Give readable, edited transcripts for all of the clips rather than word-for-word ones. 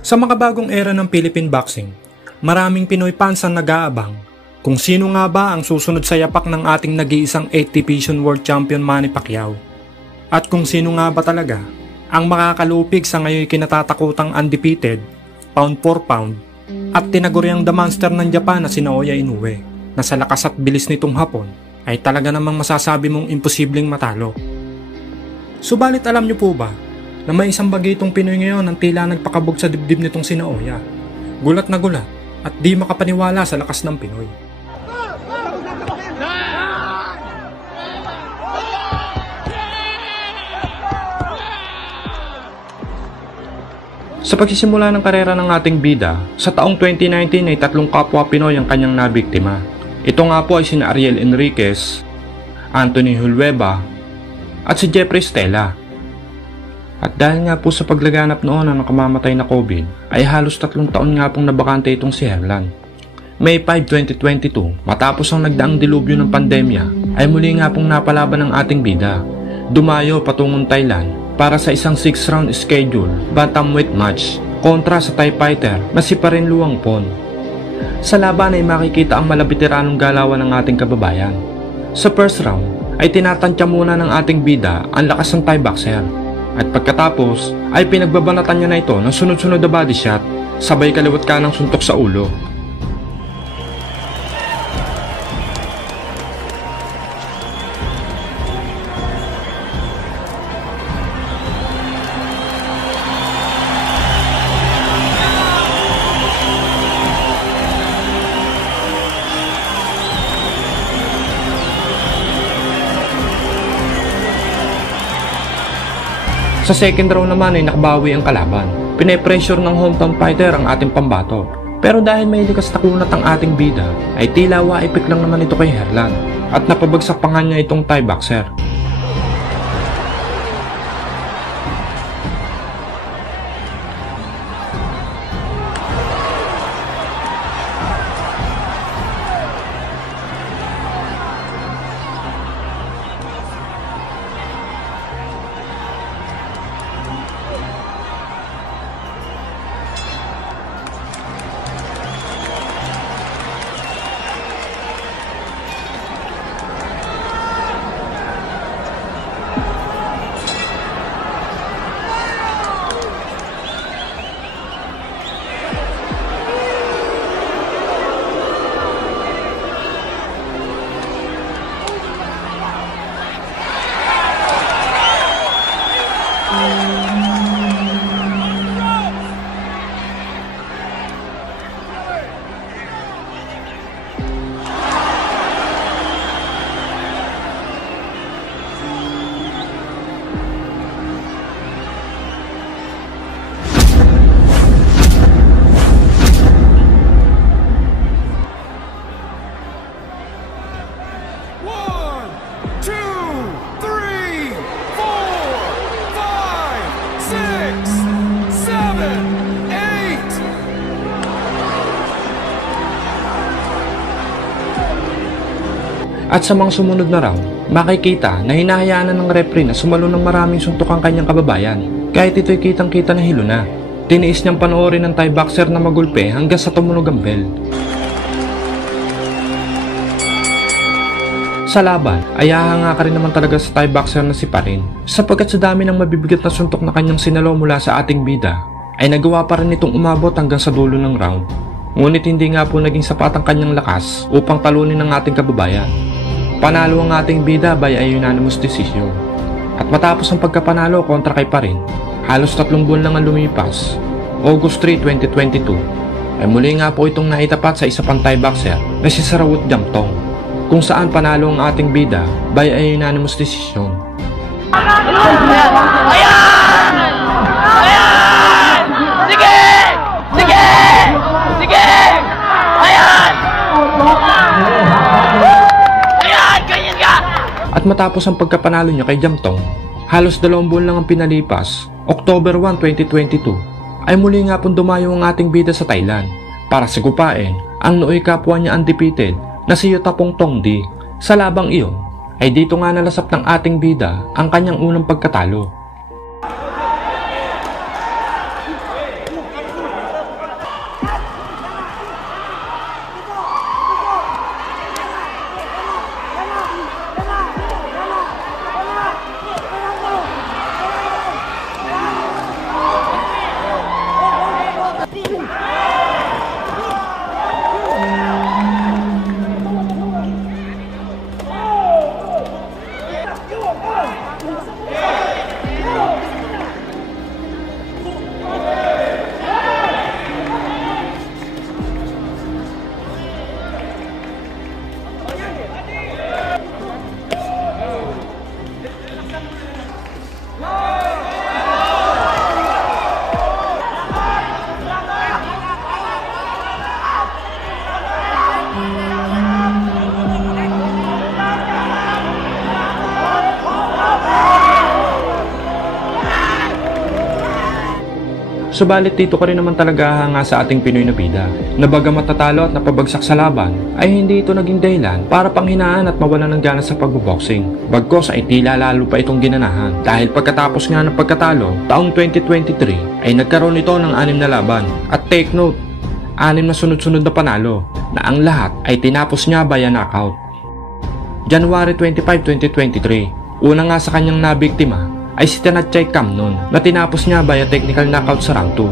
Sa makabagong era ng Philippine Boxing, maraming Pinoy fans ang nag-aabang kung sino nga ba ang susunod sa yapak ng ating nag-iisang 8th Division World Champion Manny Pacquiao. At kung sino nga ba talaga ang makakalupig sa ngayon kinatatakutang undefeated, pound for pound, at tinaguriang the monster ng Japan na si Naoya Inoue, na sa lakas at bilis nitong Hapon ay talaga namang masasabi mong imposibleng matalo. Subalit alam niyo po ba na may isang bagitong Pinoy ngayon ang tila nagpakabog sa dibdib nitong si Naoya? Gulat na gulat at di makapaniwala sa lakas ng Pinoy. Sa pagsisimula ng karera ng ating bida, sa taong 2019 ay 3 kapwa Pinoy ang kanyang nabiktima. Ito nga po ay sina Ariel Enriquez, Anthony Hulweba, at si Jeffrey Stella. At dahil nga po sa paglaganap noon ng nakamamatay na COVID, ay halos 3 taon nga pong nabakante itong si Herlan. May 5, 2022, matapos ang nagdaang dilubyo ng pandemya, ay muli nga pong napalaban ng ating bida. Dumayo patungong Thailand para sa isang 6-round schedule bantamweight match kontra sa Thai fighter na si Parin Luangpon. Sa laban ay makikita ang malabitiranong galawan ng ating kababayan. Sa first round ay tinatantya muna ng ating bida ang lakas ng Thai boxer. At pagkatapos ay pinagbabanatan niya na ito ng sunod-sunod na body shot, sabay kaliwat ka ng suntok sa ulo. Sa second round naman ay nakabawi ang kalaban. Pine-pressure ng hometown fighter ang ating pambato. Pero dahil may likas na kunat ang ating bida, ay tila waipik lang naman ito kay Herlan at napabagsak pa nga niya itong Thai boxer. At sa mga sumunod na round, makikita na hinahayaan na ng referee na sumalo ng maraming suntok ang kanyang kababayan. Kahit ito'y kitang-kita na hilo na. Tiniis niyang panoorin ng Thai boxer na magulpe hanggang sa tumunog ang bell. Sa laban, ay hahanga ka rin naman talaga sa Thai boxer na si Parin. Sapagkat sa dami ng mabibigat na suntok na kanyang sinalo mula sa ating bida, ay nagawa pa rin itong umabot hanggang sa dulo ng round. Ngunit hindi nga po naging sapat ang kanyang lakas upang talunin ng ating kababayan. Panalo ang ating bida by a unanimous decision. At matapos ang pagkapanalo kontra kay Parin, halos 3 buwan lang ang lumipas, August 3, 2022, ay muli nga po itong naitapat sa isa pang Thai boxer na si Sarawut Jamtong, kung saan panalo ang ating bida by a unanimous decision. Ayan! Ayan! Sige! Sige! Sige! Ayan! At matapos ang pagkapanalo niya kay Jamtong, halos 2 buwan lang ang pinalipas, October 1, 2022, ay muli nga pong dumayo ang ating bida sa Thailand para sigupain ang nooy kapwa niya undefeated na si Yutapong Tongdi. Sa labang iyon, ay dito nga nalasap ng ating bida ang kanyang unang pagkatalo. Subalit dito ko rin naman talaga hanga sa ating Pinoy na bida, na bagamat natalo at napabagsak sa laban, ay hindi ito naging dahilan para panghinaan at mawalan ng gana sa pagboboxing. Bagkos ay tila lalo pa itong ginanahan dahil pagkatapos nga ng pagkatalo, taong 2023 ay nagkaroon ito ng 6 na laban. At take note, 6 na sunod-sunod na panalo na ang lahat ay tinapos niya via knockout. January 25, 2023, una nga sa kanyang nabiktima ay si Thanachai Kamnon na tinapos niya via technical knockout sa round 2.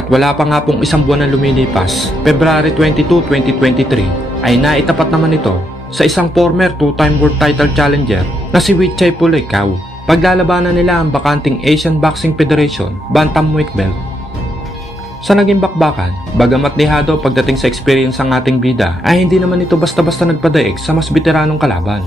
At wala pa nga pong isang buwan na lumilipas, February 22, 2023, ay naitapat naman ito sa isang former 2-time world title challenger na si Vichai Pulekau. Paglalabanan nila ang bakanting Asian Boxing Federation Bantamweight belt. Sa naging bakbakan, bagamat dehado pagdating sa experience ang ating bida, ay hindi naman ito basta-basta nagpadaig sa mas veteranong kalaban.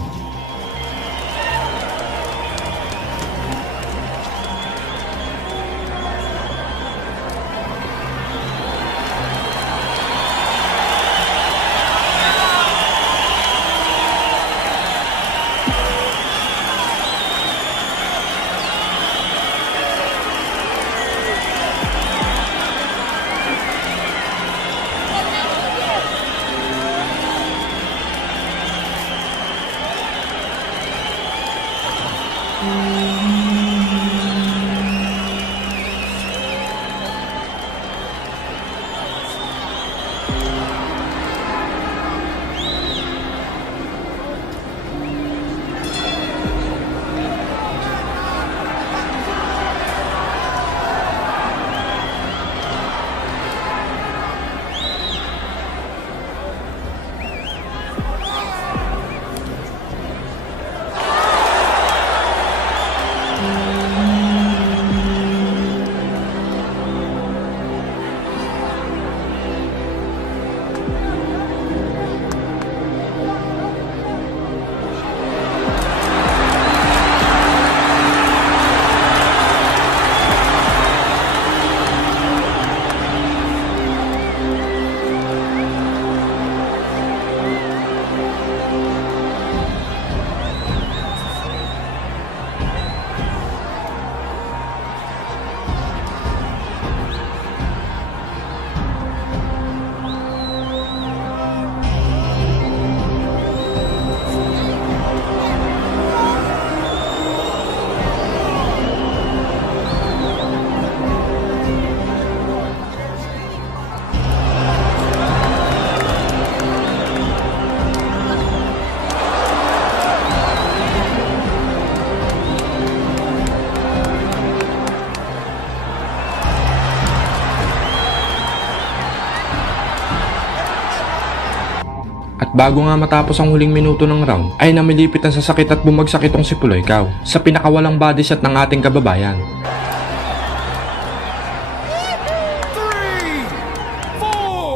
At bago nga matapos ang huling minuto ng round, ay namilipit ang sasakit at bumagsak itong si Pulekau sa pinakawalang body shot ng ating kababayan.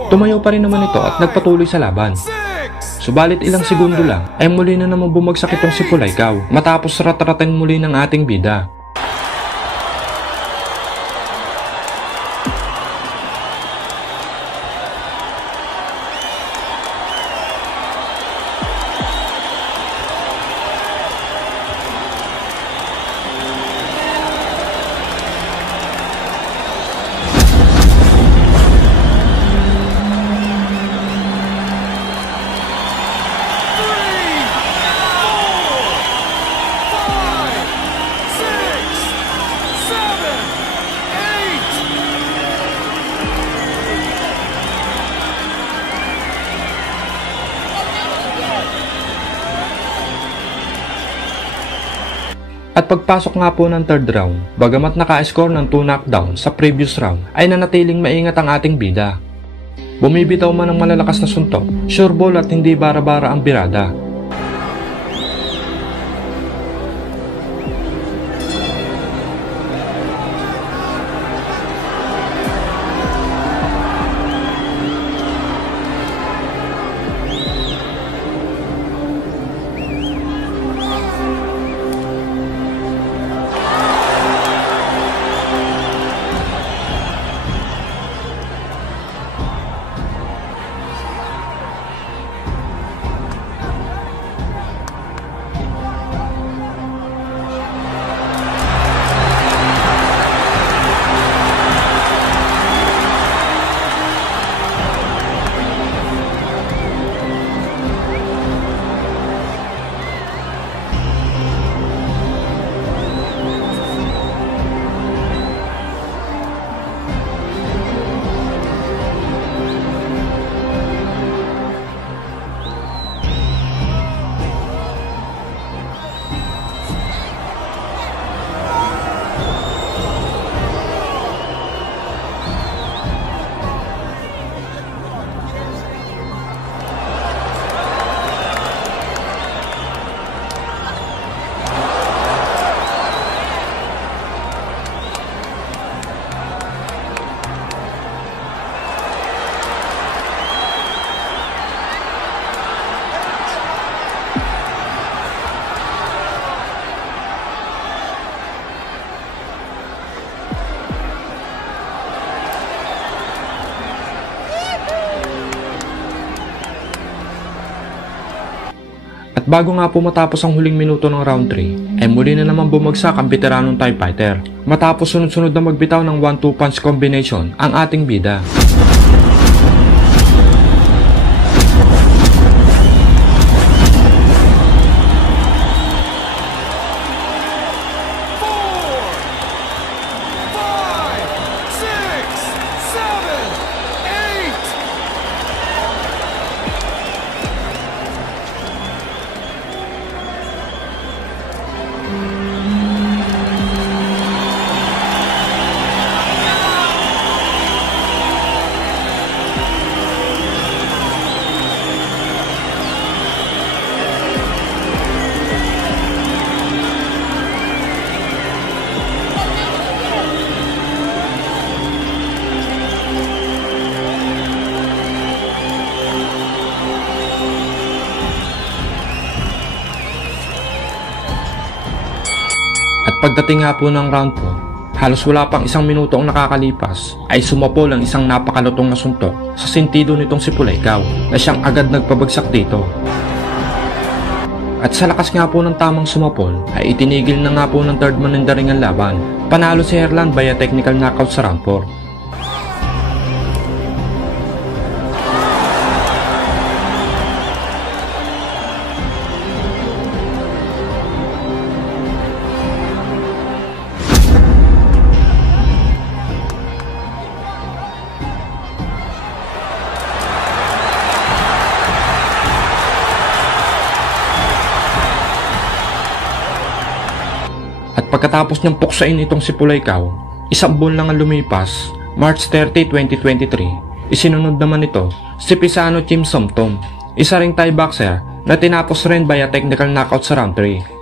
Tumayo pa rin naman ito at nagpatuloy sa laban. Subalit ilang segundo lang ay muli na naman bumagsak itong si Pulekau matapos rat-ratin muli ng ating bida. At pagpasok nga po ng third round, bagamat naka-score ng 2 knockdown sa previous round, ay nanatiling maingat ang ating bida. Bumibitaw man ng malalakas na suntok, sure ball at hindi bara-bara ang birada. At bago nga po matapos ang huling minuto ng round 3, ay muli na naman bumagsak ang veteranong TIE Fighter matapos sunod-sunod na magbitaw ng 1-2 punch combination ang ating bida. At pagdating nga po ng round 4, halos wala pang isang minuto ang nakakalipas, ay sumapol ang isang napakalutong na suntok sa sentido nitong si Puleykaw na siyang agad nagpabagsak dito. At sa lakas nga po ng tamang sumapol, ay itinigil na nga po ng third man in the ring ang laban. Panalo si Herlan via technical knockout sa round 4. At pagkatapos niyang puksain itong si Puleykaw, isang buwan lang ang lumipas, March 30, 2023, isinunod naman ito si Pisano Chim Somtom, isa ring Thai boxer na tinapos rin via technical knockout sa round 3.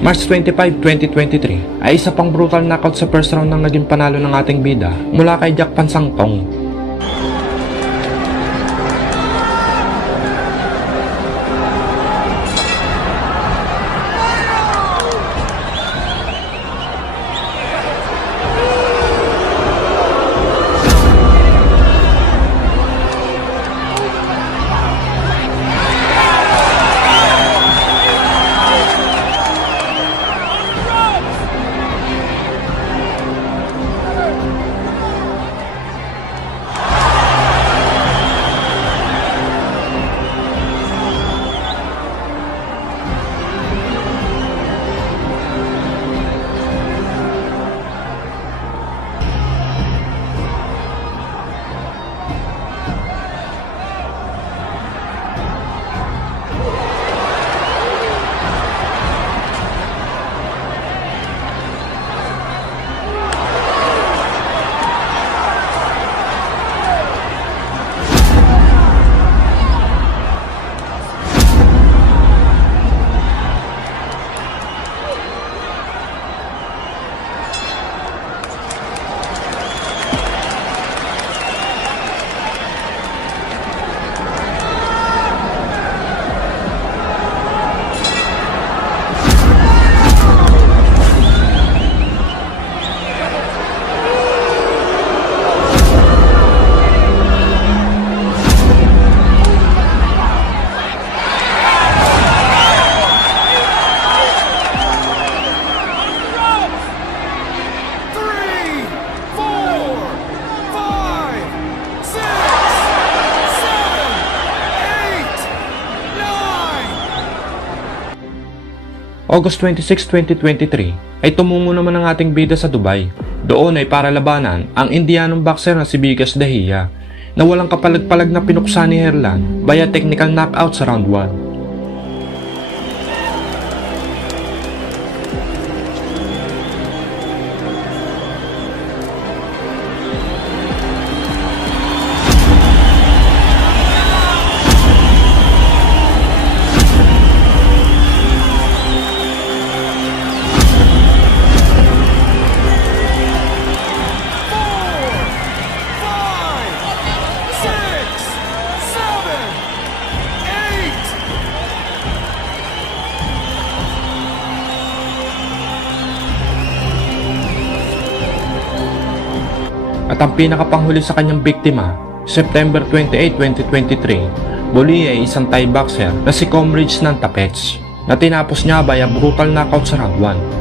March 25, 2023 ay isa pang brutal knockout sa first round ng naging panalo ng ating bida mula kay Jack Pansangtong. August 26, 2023 ay tumungo naman ang ating bida sa Dubai. Doon ay para labanan ang Indianong boxer na si Vigas Dahia na walang kapalag-palag na pinuksa ni Herlan via technical knockout sa round 1. At ang pinakapanghuli sa kanyang biktima, September 28, 2023, muli ay isang Thai boxer na si Comrades Nantapets na tinapos niya via brutal knockout sa round 1.